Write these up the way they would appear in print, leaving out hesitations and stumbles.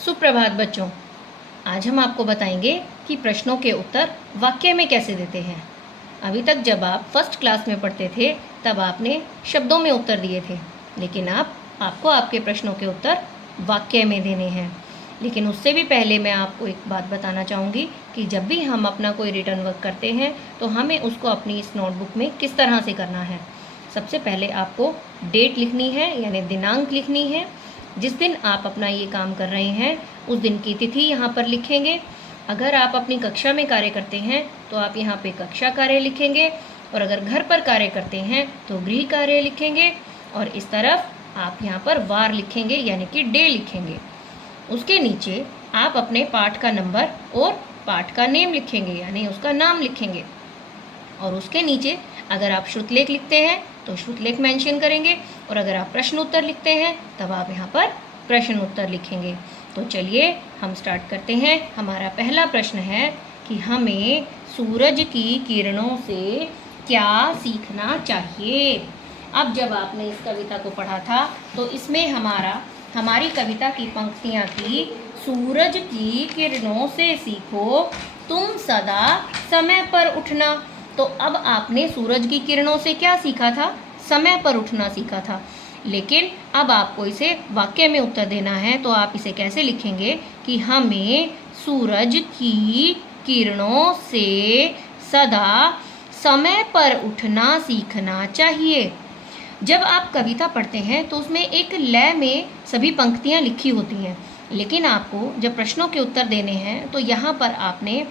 सुप्रभात बच्चों। आज हम आपको बताएंगे कि प्रश्नों के उत्तर वाक्य में कैसे देते हैं। अभी तक जब आप फर्स्ट क्लास में पढ़ते थे तब आपने शब्दों में उत्तर दिए थे, लेकिन आपको आपके प्रश्नों के उत्तर वाक्य में देने हैं। लेकिन उससे भी पहले मैं आपको एक बात बताना चाहूँगी कि जब भी हम अपना कोई रिटर्न वर्क करते हैं तो हमें उसको अपनी इस नोटबुक में किस तरह से करना है। सबसे पहले आपको डेट लिखनी है, यानी दिनांक लिखनी है। जिस दिन आप अपना ये काम कर रहे हैं उस दिन की तिथि यहाँ पर लिखेंगे। अगर आप अपनी कक्षा में कार्य करते हैं तो आप यहाँ पे कक्षा कार्य लिखेंगे, और अगर घर पर कार्य करते हैं तो गृह कार्य लिखेंगे, और इस तरफ आप यहाँ पर वार लिखेंगे यानी कि डे लिखेंगे। उसके नीचे आप अपने पाठ का नंबर और पाठ का नेम लिखेंगे यानी उसका नाम लिखेंगे। और उसके नीचे अगर आप श्रुतलेख लिखते हैं तो श्रुतलेख मेंशन करेंगे, और अगर आप प्रश्न उत्तर लिखते हैं तब आप यहाँ पर प्रश्न उत्तर लिखेंगे। तो चलिए हम स्टार्ट करते हैं। हमारा पहला प्रश्न है कि हमें सूरज की किरणों से क्या सीखना चाहिए। अब जब आपने इस कविता को पढ़ा था तो इसमें हमारी कविता की पंक्तियाँ थी, सूरज की किरणों से सीखो तुम सदा समय पर उठना। तो अब आपने सूरज की किरणों से क्या सीखा था? समय पर उठना सीखा था। लेकिन अब आपको इसे वाक्य में उत्तर देना है, तो आप इसे कैसे लिखेंगे कि हमें सूरज की किरणों से सदा समय पर उठना सीखना चाहिए। जब आप कविता पढ़ते हैं तो उसमें एक लय में सभी पंक्तियां लिखी होती हैं, लेकिन आपको जब प्रश्नों के उत्तर देने हैं तो यहाँ पर आपने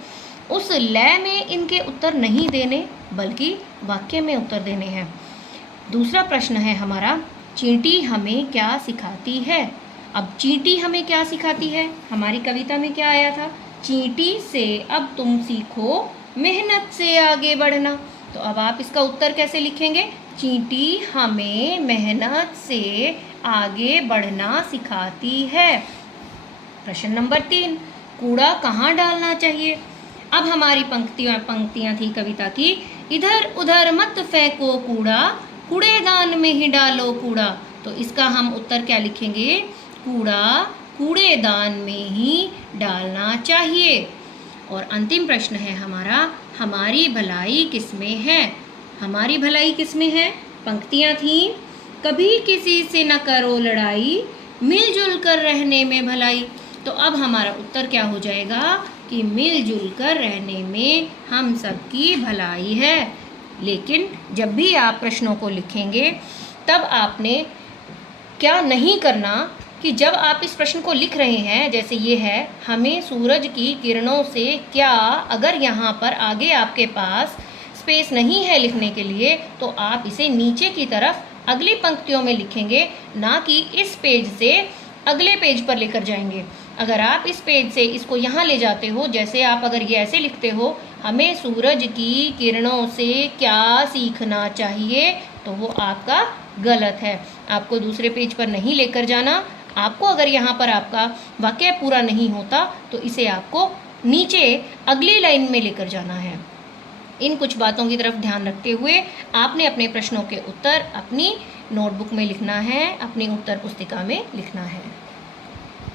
उस लय में इनके उत्तर नहीं देने बल्कि वाक्य में उत्तर देने हैं। दूसरा प्रश्न है हमारा, चींटी हमें क्या सिखाती है। अब चींटी हमें क्या सिखाती है? हमारी कविता में क्या आया था? चींटी से अब तुम सीखो मेहनत से आगे बढ़ना। तो अब आप इसका उत्तर कैसे लिखेंगे? चींटी हमें मेहनत से आगे बढ़ना सिखाती है। प्रश्न नंबर 3, कूड़ा कहाँ डालना चाहिए। अब हमारी पंक्तियां थी कविता की, इधर उधर मत फेंको कूड़ा, कूड़ेदान में ही डालो कूड़ा। तो इसका हम उत्तर क्या लिखेंगे? कूड़ा कूड़ेदान में ही डालना चाहिए। और अंतिम प्रश्न है हमारा, हमारी भलाई किसमें है। हमारी भलाई किसमें है? पंक्तियां थी, कभी किसी से न करो लड़ाई, मिलजुल कर रहने में भलाई। तो अब हमारा उत्तर क्या हो जाएगा कि मिलजुल कर रहने में हम सबकी भलाई है। लेकिन जब भी आप प्रश्नों को लिखेंगे तब आपने क्या नहीं करना कि जब आप इस प्रश्न को लिख रहे हैं, जैसे ये है, हमें सूरज की किरणों से क्या, अगर यहाँ पर आगे आपके पास स्पेस नहीं है लिखने के लिए तो आप इसे नीचे की तरफ अगली पंक्तियों में लिखेंगे, ना कि इस पेज से अगले पेज पर लेकर जाएंगे। अगर आप इस पेज से इसको यहाँ ले जाते हो, जैसे आप अगर ये ऐसे लिखते हो, हमें सूरज की किरणों से क्या सीखना चाहिए, तो वो आपका गलत है। आपको दूसरे पेज पर नहीं लेकर जाना। आपको अगर यहाँ पर आपका वाक्य पूरा नहीं होता तो इसे आपको नीचे अगली लाइन में लेकर जाना है। इन कुछ बातों की तरफ ध्यान रखते हुए आपने अपने प्रश्नों के उत्तर अपनी नोटबुक में लिखना है, अपनी उत्तर पुस्तिका में लिखना है।